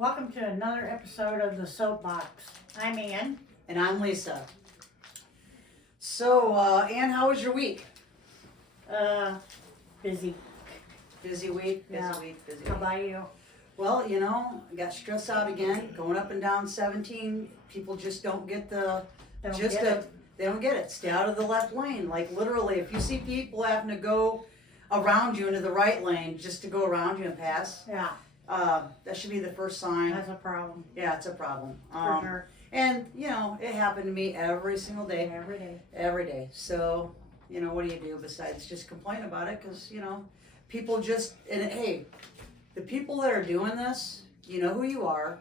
Welcome to another episode of the Soapbox. I'm Ann. And I'm Lisa. So, Ann, how was your week? Busy. Busy week, busy Yeah. week, busy How week. about you? Well, I got stressed out again, going up and down 17. People just don't get the, Don't just get it. they don't get it. Stay out of the left lane. Like literally, if you see people having to go around you into the right lane just to go around you and pass, Yeah, that should be the first sign. that's a problem Yeah, it's a problem. for sure. And, it happened to me every single day. Every day. Every day. So, what do you do besides just complain about it? Because, people just, and hey, the people that are doing this, you know who you are.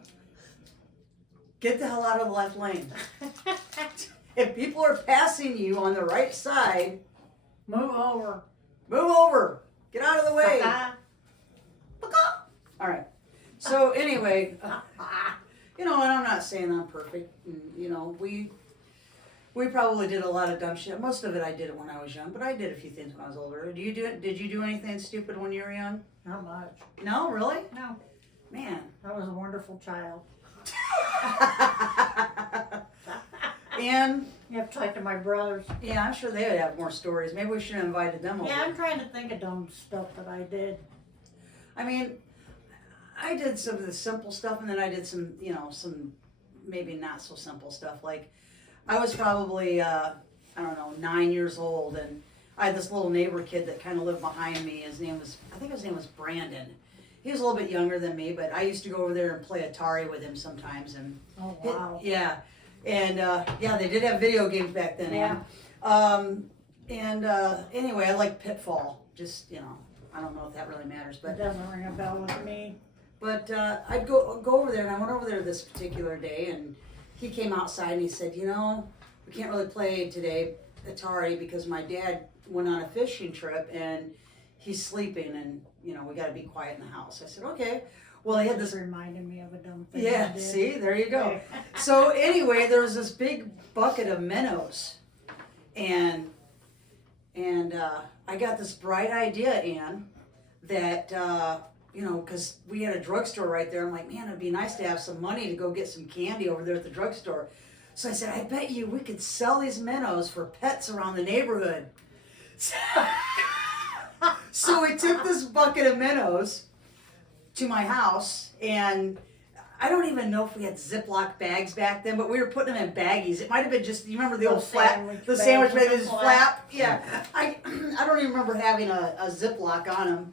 Get the hell out of the left lane. If people are passing you on the right side, Move over. move over. Get out of the way. Ah, All right. So, anyway, and I'm not saying I'm perfect. And, we probably did a lot of dumb shit. Most of it I did it when I was young, but I did a few things when I was older. Did you do anything stupid when you were young? Not much. No, really? No, Man. I was a wonderful child. And You have to talk to my brothers. yeah, I'm sure they would have more stories. Maybe we should have invited them over. Yeah, I'm trying to think of dumb stuff that I did. I mean, I did some of the simple stuff, and then I did some, some maybe not so simple stuff. Like, I was probably, 9 years old, and I had this little neighbor kid that kind of lived behind me. I think his name was Brandon. He was a little bit younger than me, but I used to go over there and play Atari with him sometimes. And Oh, wow. yeah, and they did have video games back then. Yeah. Anyway, I like Pitfall. Just I don't know if that really matters, It but. doesn't ring a bell with me. But I'd go over there, and I went over there this particular day, and he came outside and he said, we can't really play today Atari because my dad went on a fishing trip and he's sleeping, and we got to be quiet in the house. I said, okay. Well, they had This this. reminded me of a dumb thing. Yeah, I did. see, there you go. Okay. So anyway, there was this big bucket of minnows, and I got this bright idea, Ann, that because we had a drugstore right there. I'm like, man, it'd be nice to have some money to go get some candy over there at the drugstore. So I said, I bet you we could sell these minnows for pets around the neighborhood. So we took this bucket of minnows to my house, and I don't even know if we had Ziploc bags back then, but we were putting them in baggies. It might have been just, you remember the old sandwich sandwich bags bag, with this the flap? Yeah. I don't even remember having a Ziploc on them.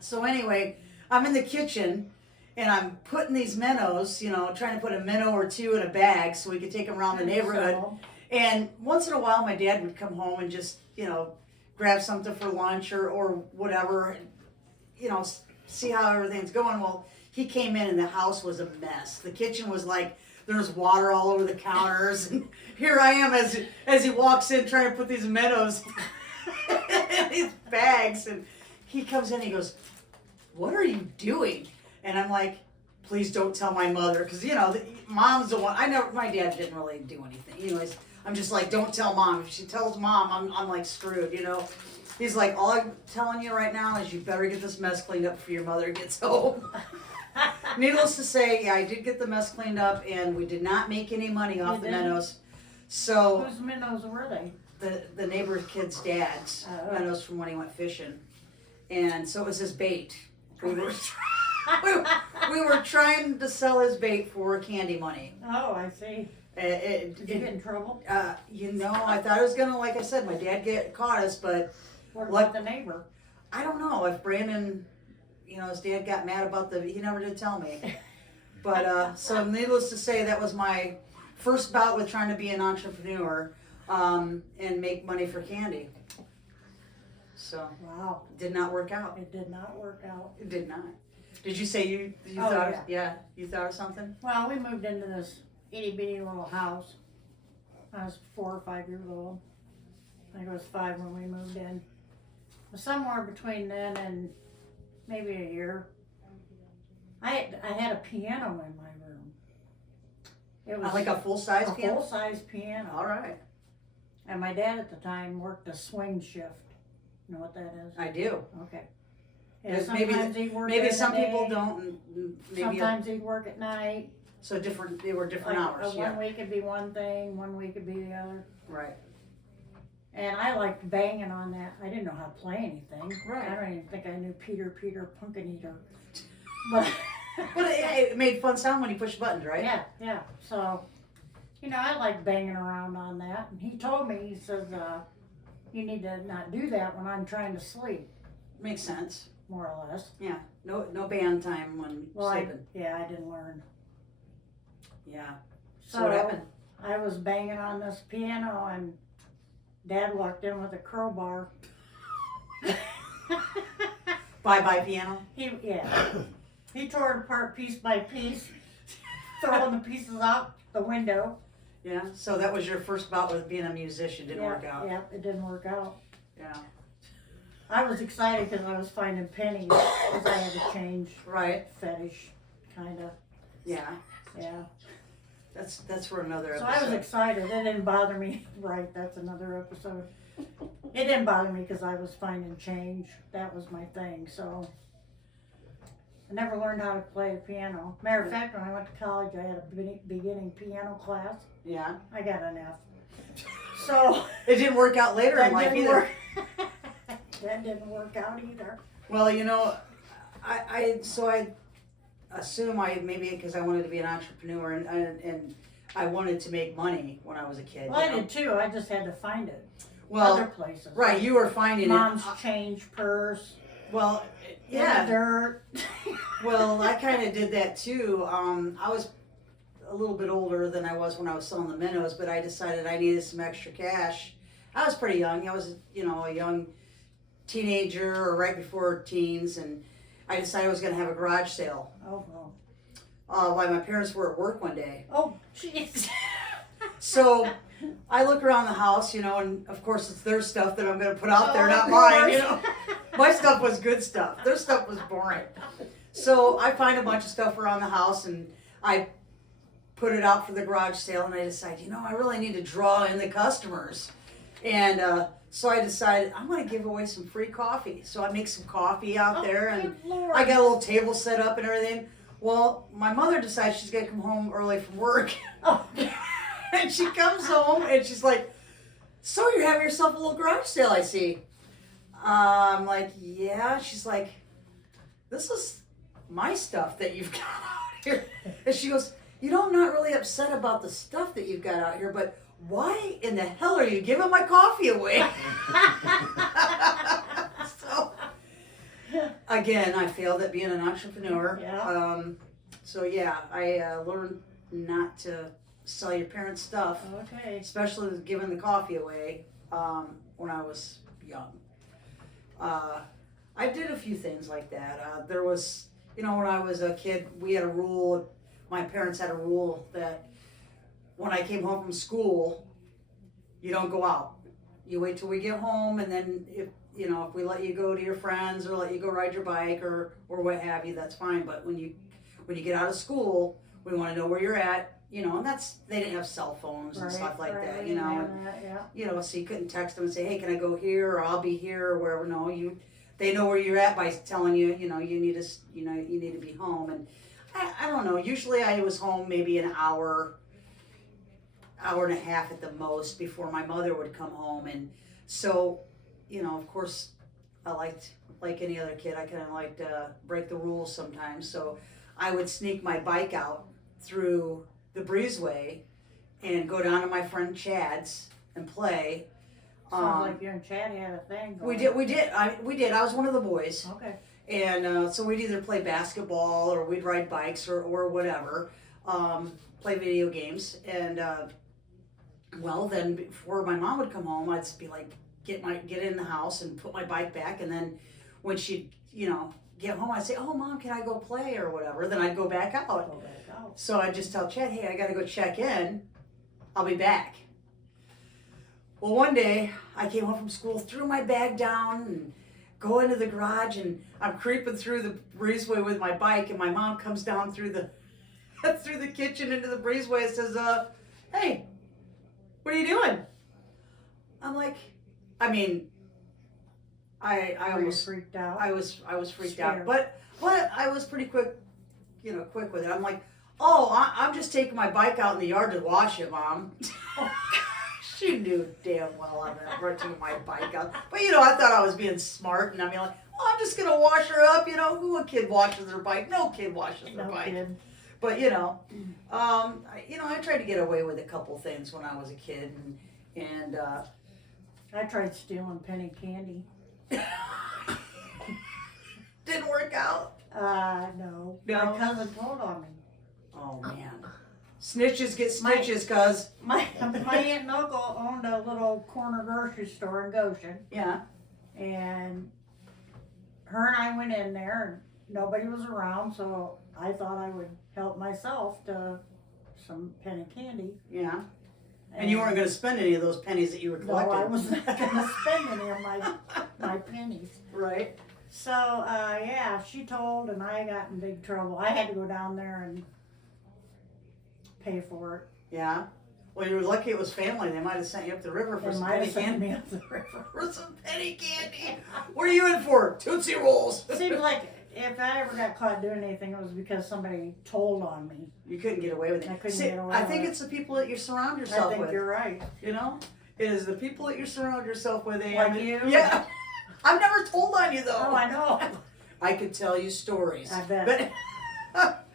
So anyway, I'm in the kitchen, and I'm putting these minnows, trying to put a minnow or two in a bag so we could take them around the neighborhood. So, And once in a while, my dad would come home and just, grab something for lunch or whatever, and, see how everything's going. Well, he came in and the house was a mess. The kitchen was like, there's water all over the counters. And here I am as he walks in trying to put these minnows in these bags. And he comes in and he goes, what are you doing? And I'm like, please don't tell my mother. Because, mom's the one. My dad didn't really do anything. Anyways, I'm just like, don't tell mom. If she tells mom, I'm like screwed, He's like, all I'm telling you right now is you better get this mess cleaned up before your mother gets home. Needless to say, yeah, I did get the mess cleaned up, and we did not make any money off the didn't? minnows. So whose minnows were they? the neighbor kid's dad's Oh. minnows from when he went fishing, and so it was his bait. We were trying to sell his bait for candy money. Oh, I see. It, Did you get in trouble? I thought it was gonna, like I said, my dad caught us, but What What? about the neighbor? I don't know if Brandon, his dad got mad about he never did tell me. But, so needless to say, that was my first bout with trying to be an entrepreneur, and make money for candy. So, Wow, did not work out. it did not work out. It did not. Did you say you Oh, thought, you thought of something? Well, we moved into this itty bitty little house. I was 4 or 5 years old. I think it was 5 when we moved in. But somewhere between then and maybe a year, I had a piano in my room. It was Like a full-size a piano? full-size piano. All right. And my dad at the time worked a swing shift. You know what that is? I do. Okay. Yeah, Maybe sometimes he'd work maybe during some the people day, don't, and maybe sometimes he'd work at night. so different. They were different Like, hours. one Yeah, week it'd be one thing, one week it'd be the other. right. And I liked banging on that. I didn't know how to play anything. Right. I don't even think I knew Peter Pumpkin Eater. But But it made fun sound when you push buttons, right? yeah. So, I like banging around on that. And he told me, he says, you need to not do that when I'm trying to sleep, Makes sense. more or less. Yeah. No band time when Well, sleeping. I didn't learn. Yeah. So, So what happened? I was banging on this piano and Dad walked in with a crowbar. Bye piano. He tore it apart piece by piece, throwing the pieces out the window. Yeah. So that was your first bout with being a musician. Didn't work out. Yeah, it didn't work out. Yeah. I was excited because I was finding pennies because I had a change Right. fetish, kind of. Yeah. Yeah. That's for another So episode. I was excited. It didn't bother me. Right, that's another episode. It didn't bother me because I was finding change. That was my thing. So I never learned how to play the piano. Matter of fact, when I went to college, I had a beginning piano class. Yeah. I got an F. So It didn't work out later in that life didn't either. work. That didn't work out either. Well, I assume maybe because I wanted to be an entrepreneur and I wanted to make money when I was a kid. Well, I did too. I just had to find it. Well, Other places. right, you were finding Mom's it. change purse. Well, In the yeah. dirt. Well, I kind of did that too. I was a little bit older than I was when I was selling the minnows, but I decided I needed some extra cash. I was pretty young. I was, a young teenager or right before teens, and I decided I was going to have a garage sale. Oh, well. While my parents were at work one day. Oh, jeez. So I look around the house, and of course it's their stuff that I'm going to put out there, Oh, not of mine, course. My stuff was good stuff. Their stuff was boring. So I find a bunch of stuff around the house and I put it out for the garage sale, and I decide, I really need to draw in the customers. And so I decided I'm going to give away some free coffee. So I make some coffee out there, and good Lord. I got a little table set up and everything. Well, my mother decides she's going to come home early from work. Oh. And she comes home and she's like, so you're having yourself a little garage sale, I see. I'm like, yeah. She's like, this is my stuff that you've got out here. And she goes, I'm not really upset about the stuff that you've got out here, but why in the hell are you giving my coffee away? So, again, I failed at being an entrepreneur. Yeah. So yeah, I learned not to sell your parents' stuff, Okay. especially giving the coffee away when I was young. I did a few things like that. There was, when I was a kid, we had a rule. My parents had a rule that when I came home from school, you don't go out. You wait till we get home, and then if we let you go to your friends or let you go ride your bike or what have you, that's fine. But when you get out of school, we want to know where you're at. And they didn't have cell phones and stuff like that. Yeah. So you couldn't text them and say, hey, can I go here, or I'll be here, or wherever. No, they know where you're at by telling you, you need to be home. And I don't know. Usually I was home maybe an hour and a half at the most before my mother would come home. And so, of course, I liked, like any other kid, I kind of liked to break the rules sometimes. So I would sneak my bike out through the breezeway and go down to my friend Chad's and play. Sounds like you and Chad had a thing going. We did. I was one of the boys. Okay. And so we'd either play basketball or we'd ride bikes or whatever, play video games. And then before my mom would come home, I'd be like, get in the house and put my bike back. And then when she'd, get home, I'd say, oh, Mom, can I go play or whatever? Then I'd go back out. Go back out. So I'd just tell Chad, hey, I got to go check in. I'll be back. Well, one day I came home from school, threw my bag down and go into the garage, and I'm creeping through the breezeway with my bike, and my mom comes down through the through the kitchen into the breezeway and says, hey, what are you doing? I'm like, I I Were you almost, freaked out? I was freaked out, Scared. but I was pretty quick with it. I'm like, oh, I'm just taking my bike out in the yard to wash it, Mom. She knew damn well I was taking my bike out, but I thought I was being smart, and I mean, like, oh, I'm just gonna wash her up. Who a kid washes their bike? No kid washes their No bike. kid. But I tried to get away with a couple things when I was a kid, and I tried stealing penny candy. didn't work out. No. No? My cousin told on me. Oh man, snitches get stitches, cuz. My aunt and uncle owned a little corner grocery store in Goshen, Yeah. and her and I went in there, and nobody was around, so I thought I would help myself to some penny candy. Yeah. And you weren't going to spend any of those pennies that you were No, collecting. I was not going to spend any of my pennies. Right. So, yeah, she told, and I got in big trouble. I had to go down there and pay for it. Yeah. Well, you were lucky it was family. They might have sent you up the river for They some might penny have sent candy. me up the river. For some penny candy. What are you in for? Tootsie Rolls. Seems like if I ever got caught doing anything, it was because somebody told on me. You couldn't get away with it. I couldn't See, get away I with think it. it's the people that you surround I yourself think with. you're right. It is the people that you surround yourself with. Like you? Yeah. I've never told on you though. Oh, I know. I could tell you stories. I bet. But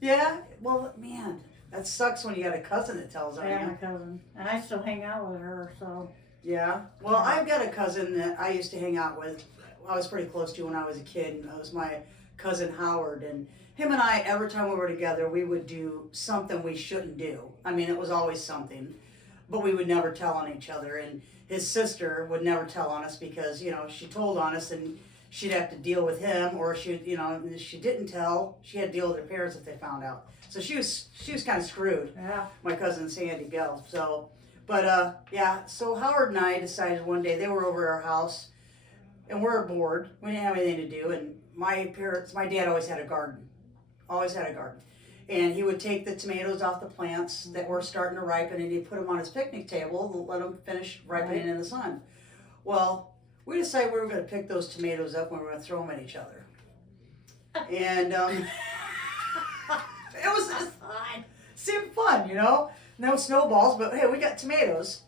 yeah, well, man, that sucks when you got a cousin that tells on I have you. my cousin, and I still hang out with her. So Yeah. Well, I've got a cousin that I used to hang out with. I was pretty close to when I was a kid, and it was my cousin Howard. And him and I, every time we were together, we would do something we shouldn't do. I mean, it was always something, but we would never tell on each other. And his sister would never tell on us because, she told on us and she'd have to deal with him, or she didn't tell. She had to deal with her parents if they found out. So she was kind of screwed. yeah, My cousin Sandy Bell. So, but yeah. So Howard and I decided one day they were over at our house, and we're bored. We didn't have anything to do, and my dad always had a garden, and he would take the tomatoes off the plants that were starting to ripen, and he'd put them on his picnic table, let them finish ripening in the sun. Well, we decided we were going to pick those tomatoes up and we were going to throw them at each other, and it was seemed fun, No snowballs, but hey, we got tomatoes.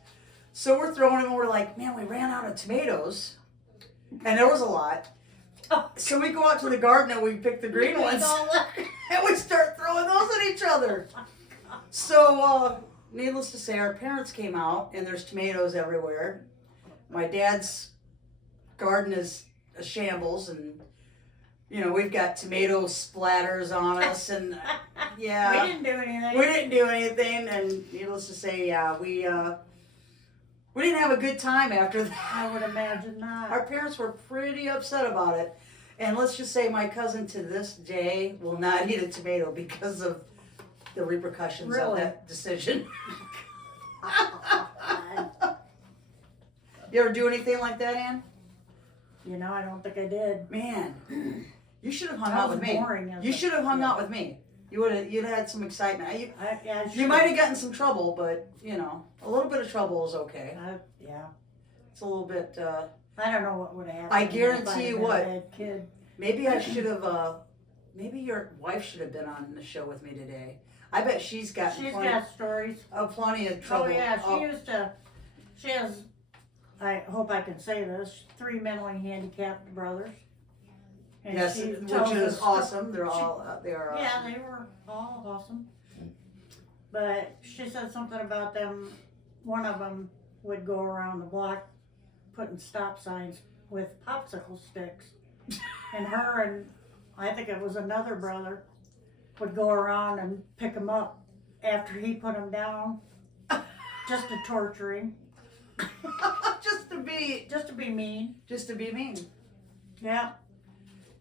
So we're throwing them and we're like, man, we ran out of tomatoes. And there was a lot. So we go out to the garden and we pick the green ones. And we start throwing those at each other. So, needless to say, our parents came out and there's tomatoes everywhere. My dad's garden is a shambles, and we've got tomato splatters on us, and yeah. we didn't do anything. We didn't do anything, and needless to say, yeah, we didn't have a good time after that. I would imagine not. Our parents were pretty upset about it, and let's just say my cousin to this day will not eat a tomato because of the repercussions of Really? that decision. You ever do anything like that, Ann? I don't think I did. Man, you should have hung That out was with me. boring as You a- should have hung yeah. out with me. You'd had some excitement. You You might have gotten some trouble, but a little bit of trouble is okay. Yeah. It's a little bit. I don't know what would have happened. I if guarantee I'd you been what. A bad kid. Maybe I should have. Maybe your wife should have been on the show with me today. I bet she's got She's plenty, got stories. plenty of trouble. Oh yeah, she has. I hope I can say this. 3 mentally handicapped brothers. And Yes, she which tells is us- awesome. They're all they are. Yeah, Awesome. they were all awesome. But she said something about them. One of them would go around the block putting stop signs with popsicle sticks. And her and I think it was another brother would go around and pick him up after he put him down just to torture him. just to be mean. mean. Yeah,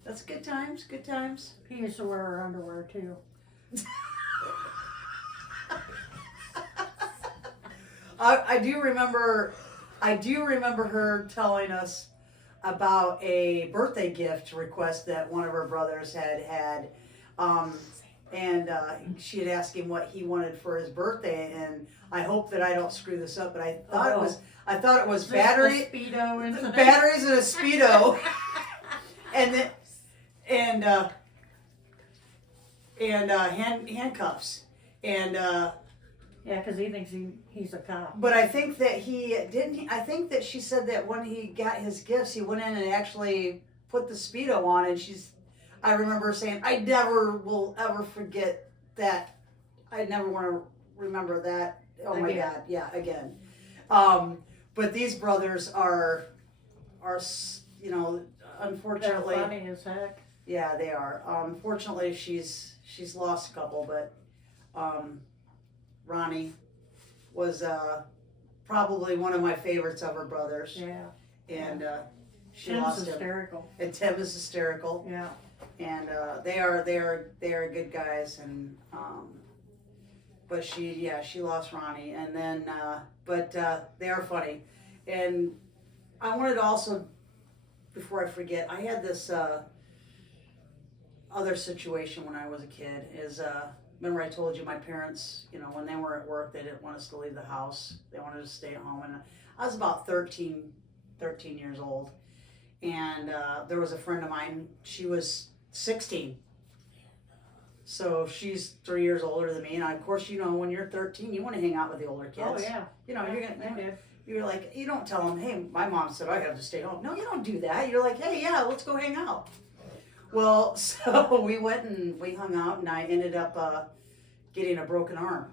That's good times. Good times. he used to wear her underwear too. I do remember her telling us about a birthday gift request that one of her brothers had, and she had asked him what he wanted for his birthday, and I hope that I don't screw this up, but I thought it was Just the Speedo incident. batteries and a Speedo, and then handcuffs, and Yeah, because he thinks he's a cop. but I think that I think that she said that when he got his gifts, he went in and actually put the Speedo on, and I remember saying, I never will ever forget that. I never want to remember that. Oh my Again. God, yeah, again. But these brothers are, They're unfortunately, funny as heck. yeah, they are. Fortunately, she's lost a couple, but Ronnie was probably one of my favorites of her brothers, Yeah. and she Tim's lost him. hysterical. And Tim is hysterical, Yeah. and they are good guys, and but she lost Ronnie, and then but they are funny, and I wanted to also, before I forget, I had this other situation when I was a kid. Remember I told you my parents, when they were at work, they didn't want us to leave the house. They wanted us to stay at home, and I was about 13 years old, and there was a friend of mine. She was 16. So she's 3 years older than me, and of course, when you're 13, you want to hang out with the older kids. Oh yeah. You're like, you don't tell them, hey, my mom said I have to stay home. No, you don't do that. You're like, hey, yeah, let's go hang out. Well, so we went and we hung out, and I ended up getting a broken arm.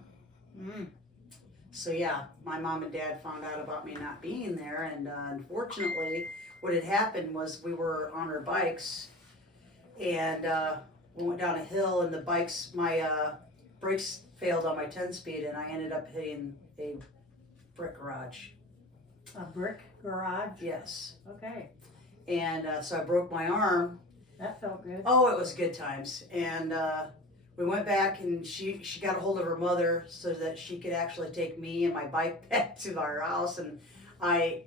Mm. So yeah, my mom and dad found out about me not being there, and unfortunately, what had happened was we were on our bikes, and we went down a hill, and my brakes failed on my 10-speed, and I ended up hitting a brick garage. A brick garage. Yes. Okay. And so I broke my arm. That felt good. Oh, it was good times. And we went back, and she got a hold of her mother so that she could actually take me and my bike back to our house. And I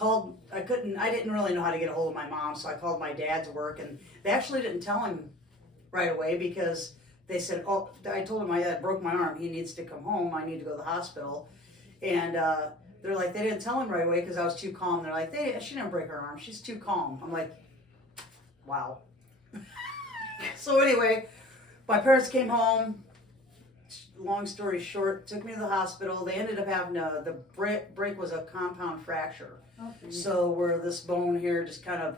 didn't really know how to get a hold of my mom, so I called my dad's work, and they actually didn't tell him right away because they said, oh, I told him I broke my arm. He needs to come home. I need to go to the hospital. And they're like, they didn't tell him right away because I was too calm. They're like, she didn't break her arm. She's too calm. I'm like, wow. So anyway, my parents came home. Long story short, took me to the hospital. They ended up having the break was a compound fracture. Okay. So where this bone here just kind of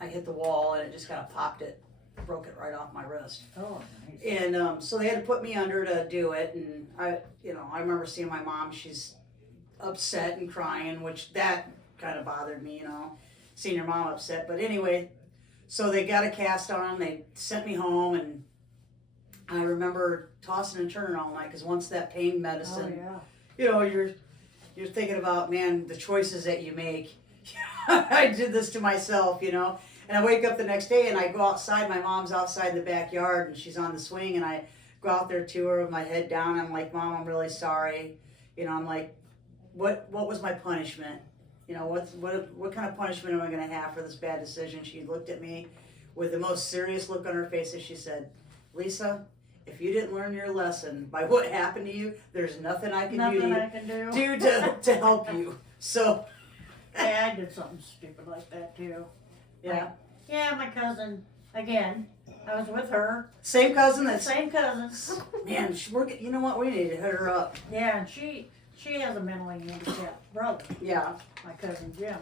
I hit the wall, and it just kind of popped it, broke it right off my wrist. Oh, nice. And so they had to put me under to do it. And I remember seeing my mom. She's upset and crying, which that kind of bothered me, seeing your mom upset. But anyway, so they got a cast on. They sent me home, and I remember tossing and turning all night because once that pain medicine, Oh yeah. you're thinking about, man, the choices that you make. I did this to myself, And I wake up the next day, and I go outside. My mom's outside the backyard, and she's on the swing, and I go out there to her with my head down. I'm like, Mom, I'm really sorry. I'm like, what was my punishment? What kind of punishment am I going to have for this bad decision? She looked at me with the most serious look on her face as she said, Lisa, if you didn't learn your lesson by what happened to you, there's nothing I can do to help you. So, Yeah, I did something stupid like that too. yeah. Yeah, my cousin, again, I was with her. Same cousin Same cousin. man, you know what? We need to hit her up. Yeah, and she has a mentally handicapped brother, Yeah. my cousin Jim.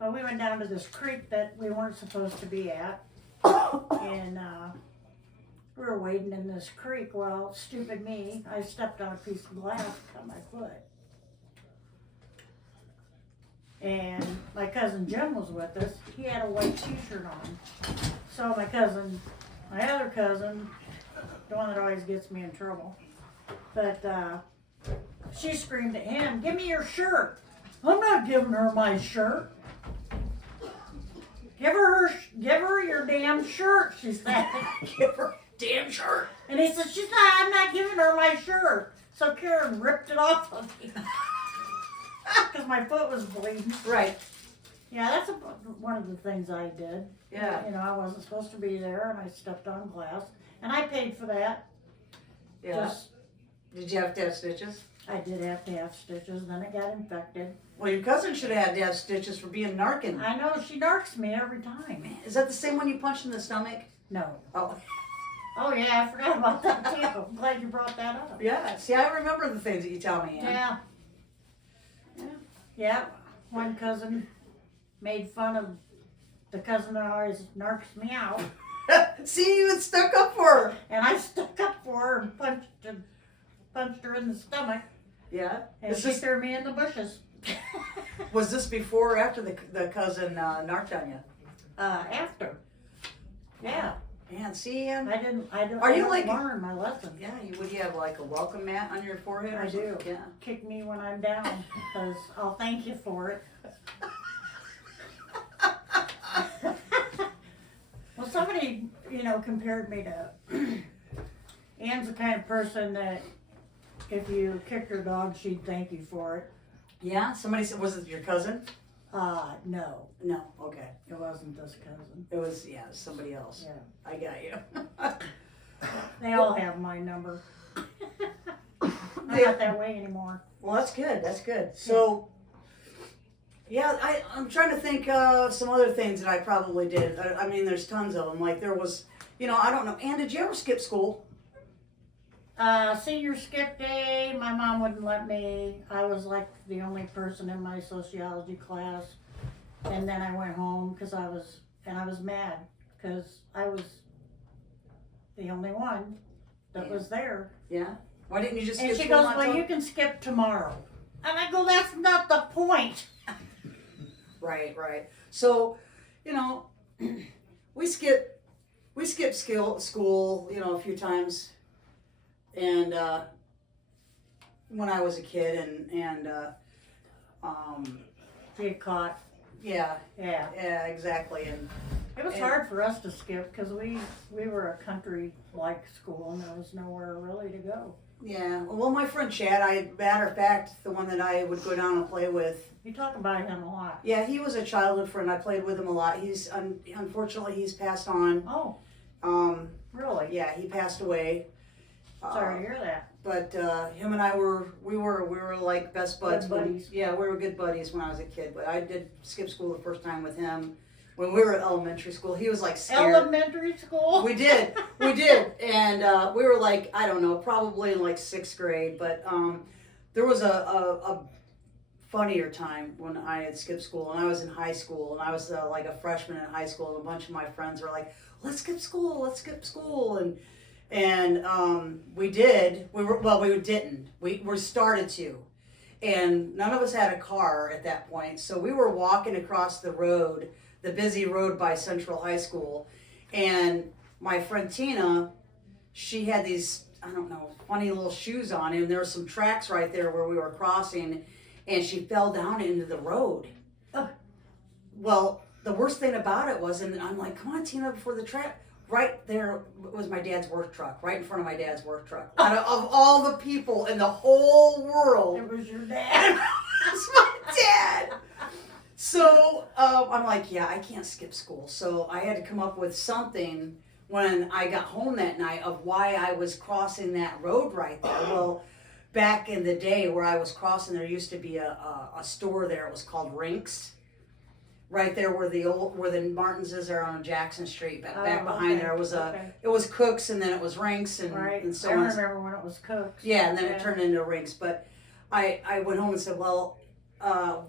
Well, we went down to this creek that we weren't supposed to be at, and we were wading in this creek. Well, stupid me, I stepped on a piece of glass, cut my foot. And my cousin Jim was with us. He had a white t-shirt on. So my other cousin, the one that always gets me in trouble, but she screamed at him, "Give me your shirt!" I'm not giving her my shirt. Give her your damn shirt, she said. Give her damn shirt. And he said, I'm not giving her my shirt. So Karen ripped it off of me. Because my foot was bleeding. Right. Yeah, that's one of the things I did. Yeah. I wasn't supposed to be there, and I stepped on glass. And I paid for that. Yeah. Just, Did you have to have stitches? I did have to have stitches, then it got infected. Well, your cousin should have had to have stitches for being narking. I know, she narks me every time. Is that the same one you punched in the stomach? No. Oh, Oh yeah, I forgot about that too. I'm glad you brought that up. yeah. See, I remember the things that you tell me. Ann. Yeah. Yeah. Yeah. One cousin made fun of the cousin that always narks me out. See, you even stuck up for her. And I stuck up for her and punched her in the stomach. Yeah. And she threw me in the bushes. Was this before or after the cousin narked on you? After. Yeah. Man, see, Ann? I didn't Are you like- learn my lesson. Yeah, would you have like a welcome mat on your forehead? Or I do. something? Yeah. Kick me when I'm down because I'll thank you for it. Well, somebody, compared me to Ann's the kind of person that if you kicked her dog, she'd thank you for it. Yeah. Somebody said, was it your cousin? No, No. Okay. it wasn't this cousin. It was somebody else. Yeah. I got you. They all have my number. I'm not that way anymore. Well, that's good. That's good. So, yeah, I'm trying to think some other things that I probably did. I mean, there's tons of them. Like there was, I don't know. Ann, did you ever skip school? Senior skip day, my mom wouldn't let me. I was like the only person in my sociology class. And then I went home because I was mad because I was the only one that was there. Yeah. Why didn't you just skip And she school? goes, well, you can skip tomorrow. And I go, that's not the point. Right. So, we skip school, a few times. And when I was a kid, and Get caught. yeah, Yeah. exactly. And It was hard for us to skip because we were a country-like school and there was nowhere really to go. yeah, well, my friend Chad, matter of fact, the one that I would go down and play with. You talk about him a lot. Yeah, he was a childhood friend. I played with him a lot. He's unfortunately he's passed on. Oh, really? Yeah, he passed away. Sorry to hear that. But him and I were like best buds. Good buddies. Yeah, we were good buddies when I was a kid. But I did skip school the first time with him when we were at elementary school. He was like scared. Elementary school? We did, and we were like, I don't know, probably in like 6th grade. But there was a funnier time when I had skipped school, and I was in high school, and I was like a freshman in high school, and a bunch of my friends were like, let's skip school, and we did. We didn't. We started to, and none of us had a car at that point, so we were walking across the road, the busy road by Central High School, and my friend Tina, she had these, I don't know, funny little shoes on, and there were some tracks right there where we were crossing, and she fell down into the road. Well, the worst thing about it was, and I'm like, come on, Tina, before the track. Right there was my dad's work truck, right in front of my dad's work truck. Out of all the people in the whole world, It was your dad. it's my dad. So I'm like, yeah, I can't skip school. So I had to come up with something when I got home that night of why I was crossing that road right there. Well, back in the day where I was crossing, there used to be a store there. It was called Rinks. Right there where the Martinses are on Jackson Street. Back behind there was it was Cook's, and then it was Rinks, and so I on. remember when it was Cook's. Yeah, and then it turned into Rinks. But I went home and said, well,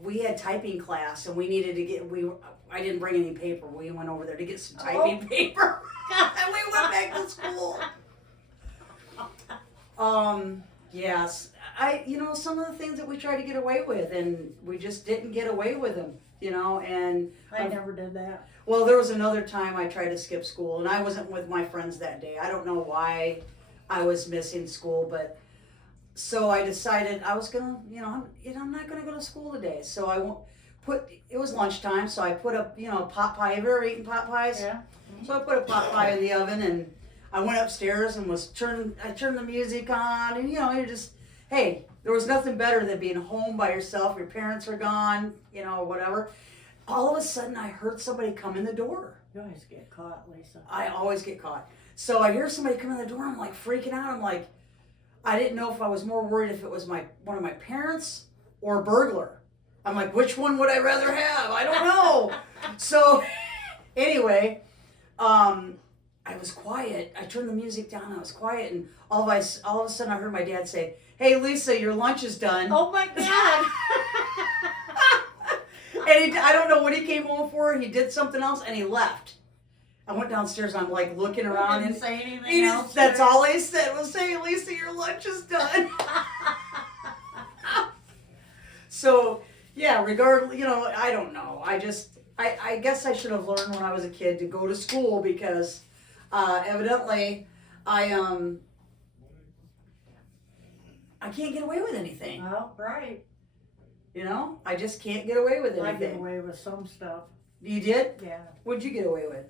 we had typing class, and we needed to get I didn't bring any paper. We went over there to get some typing paper, and we went back to school. Yes, some of the things that we tried to get away with, and we just didn't get away with them. And I never did that. well, there was another time I tried to skip school, and I wasn't with my friends that day. I don't know why I was missing school, but so I decided I was gonna, I'm not gonna go to school today. So it was lunchtime, so I put up, pot pie. Have you ever eaten pot pies? Yeah. So I put a pot pie in the oven, and I went upstairs and I turned the music on, and you're just, hey, there was nothing better than being home by yourself. Your parents are gone, whatever. All of a sudden, I heard somebody come in the door. You always get caught, Lisa. I always get caught. So I hear somebody come in the door. I'm like freaking out. I'm like, I didn't know if I was more worried if it was one of my parents or a burglar. I'm like, which one would I rather have? I don't know. So anyway, I was quiet. I turned the music down. I was quiet, and all of a sudden I heard my dad say, "Hey, Lisa, your lunch is done." Oh my God. And I don't know what he came home for. He did something else, and he left. I went downstairs, and I'm like looking around, Didn't and say anything else. that's all he said was, "Hey, Lisa, your lunch is done." So yeah, regardless, I don't know. I guess I should have learned when I was a kid to go to school because evidently I can't get away with anything. Well, right. I just can't get away with I get anything. away with some stuff. You did? Yeah. What'd you get away with?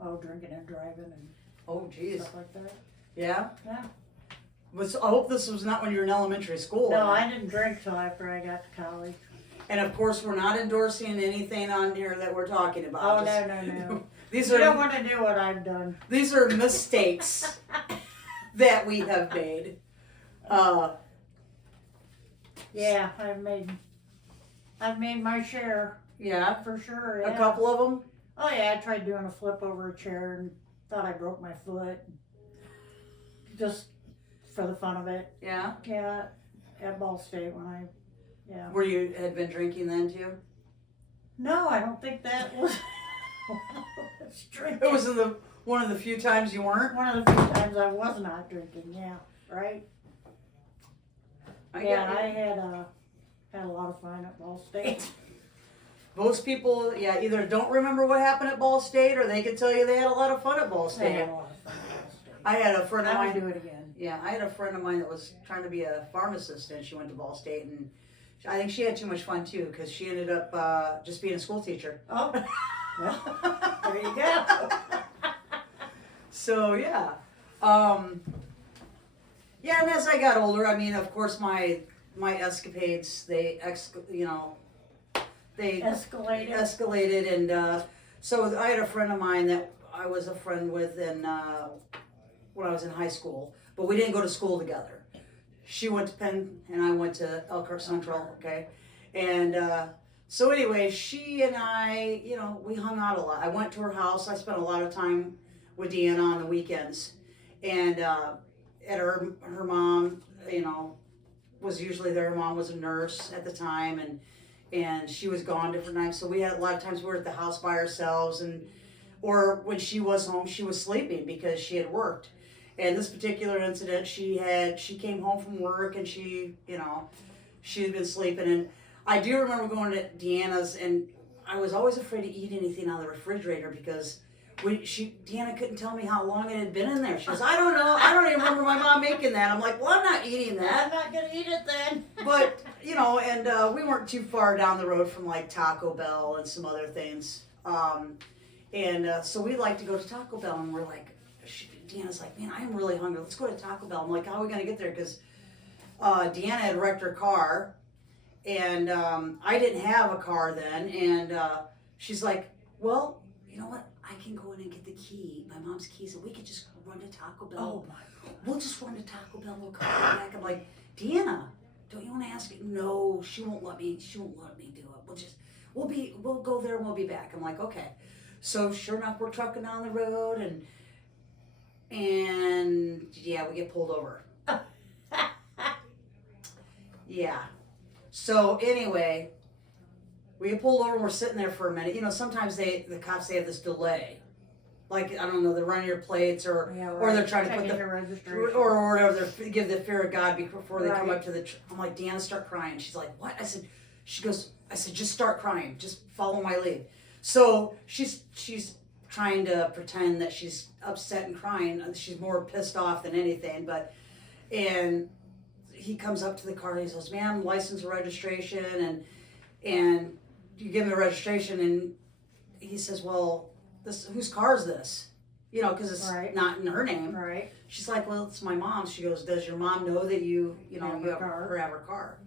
Oh, drinking and driving and Oh, geez. stuff like that. Yeah? Yeah. I hope this was not when you were in elementary school. No, I didn't drink till after I got to college. And of course, we're not endorsing anything on here that we're talking about. Oh, no. These You don't are want to do what I've done. these are mistakes that we have made. Yeah, I've made my share Yeah, for sure. a Yeah. couple of them. Oh yeah, I tried doing a flip over a chair and thought I broke my foot. Just for the fun of it. Yeah. Yeah, at Ball State yeah. Were you had been drinking then too? No, I don't think that was. was drinking. It was one of the few times you weren't. One of the few times I was not drinking. Yeah, right. I had a lot of fun at Ball State. Most people, either don't remember what happened at Ball State, or they can tell you they had a lot of fun at Ball I State. had a lot of fun at Ball State. I had a friend of I would mine. do it again. Yeah, I had a friend of mine that was trying to be a pharmacist, and she went to Ball State, and I think she had too much fun too, because she ended up just being a school teacher. Oh, well, there you go. So yeah, yeah, and as I got older, I mean, of course, my escapades they escalated, and so I had a friend of mine that I was a friend with, and when I was in high school, but we didn't go to school together. She went to Penn, and I went to Elkhart Central. Okay, and so anyway, she and I, we hung out a lot. I went to her house. I spent a lot of time with Deanna on the weekends, and at her mom, was usually there. Her mom was a nurse at the time, and she was gone different times. So we had a lot of times we were at the house by ourselves, or when she was home, she was sleeping because she had worked. And this particular incident, she came home from work, and she had been sleeping. And I do remember going to Deanna's, and I was always afraid to eat anything out of the refrigerator because Deanna couldn't tell me how long it had been in there. She goes, I don't know. I don't even remember my mom making that. I'm like, well, I'm not eating I'm that. not gonna eat it then. But, and we weren't too far down the road from like Taco Bell and some other things. So we like to go to Taco Bell, and we're like, Deanna's like, man, I'm really hungry. Let's go to Taco Bell. I'm like, how are we going to get there? Because Deanna had wrecked her car, and I didn't have a car then. And she's like, well, you know what? I can go in and get the key, my mom's keys, and we could just run to Taco Bell. Oh my God. We'll just run to Taco Bell. We'll come back. I'm like, Deanna, don't you want to ask it? No, she won't let me. She won't let me do it. We'll go there and we'll be back. I'm like, okay. So sure enough, we're trucking down the road, and yeah, we get pulled over. Yeah. So anyway, we get pulled over, and we're sitting there for a minute. Sometimes the cops, they have this delay. Like, I don't know, they're running your plates, or they're trying to put your registration. or whatever, they give the fear of God before they come Right. up to the, I'm like, Deanna, start crying. She's like, what? I said, just start crying. Just follow my lead. So she's trying to pretend that she's upset and crying. She's more pissed off than anything, and he comes up to the car, and he says, ma'am, license and registration, and you give him the registration, and he says, well, whose car is this? Because it's Right. not in her name. Right. She's like, well, it's my mom's. She goes, does your mom know that you have her car?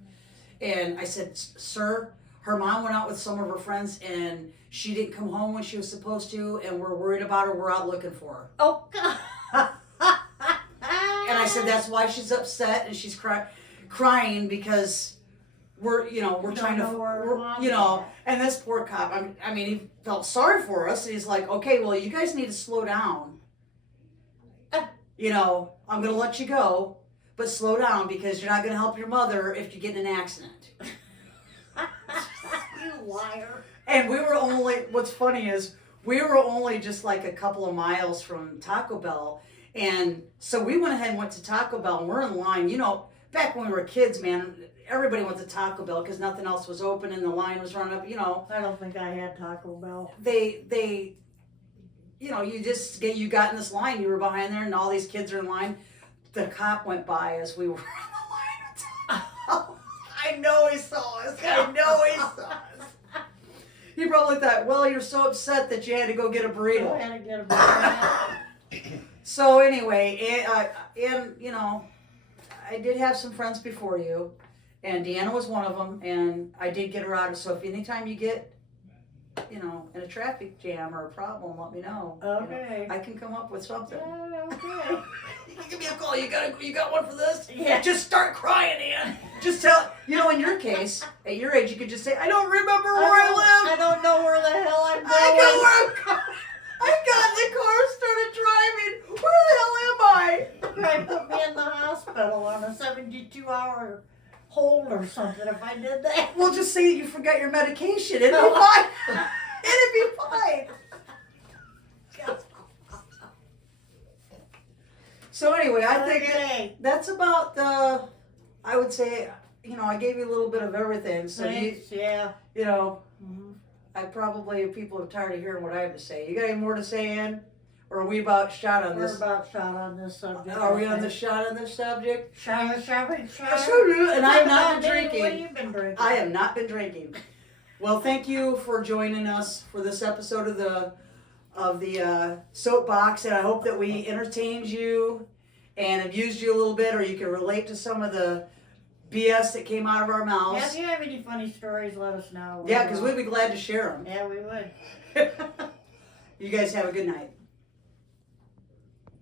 And I said, sir, her mom went out with some of her friends, and she didn't come home when she was supposed to, and we're worried about her. We're out looking for her. Oh God. I said that's why she's upset and she's crying because we're trying to, and this poor cop, I mean, he felt sorry for us, and he's like, okay, well, you guys need to slow down. I'm going to let you go, but slow down because you're not going to help your mother if you get in an accident. You liar. And what's funny is, we were only just like a couple of miles from Taco Bell, and so we went ahead and went to Taco Bell, and we're in line. Back when we were kids, man, everybody went to Taco Bell because nothing else was open and the line was running up. I don't think I had Taco Bell. They you got in this line, you were behind there, and all these kids are in line. The cop went by as we were in the line. I know he saw us. He probably thought, well, you're so upset that you had to go get a burrito. I had to get a burrito. So anyway, I did have some friends before you, and Deanna was one of them, and I did get her out of. So if anytime you get, in a traffic jam or a problem, let me know. Okay. I can come up with something. Yeah, okay. You can give me a call. You got one for this? Yeah. Just start crying, Ann. Just tell. In your case, at your age, you could just say, I don't remember where I live. I don't know where the hell I'm going. I know where I'm going. I got in the car, started driving. Where the hell am I? The guy put me in the hospital on a 72-hour hold or something if I did that. Well, just say that you forgot your medication. It'd be fine. It'd be fine. So anyway, I think that's about I would say, I gave you a little bit of everything. So Thanks, yeah. People are tired of hearing what I have to say. You got any more to say, Ann? Or are we about shot on this? We're about shot on this subject. Are we on the shot on this subject? Shot. And I have not been drinking. What have you been drinking? I have not been drinking. Well, thank you for joining us for this episode of the Soapbox, and I hope that we entertained you and amused you a little bit, or you can relate to some of the BS that came out of our mouths. Yeah, if you have any funny stories, let us know. Yeah, because we'd be glad to share them. Yeah, we would. You guys have a good night.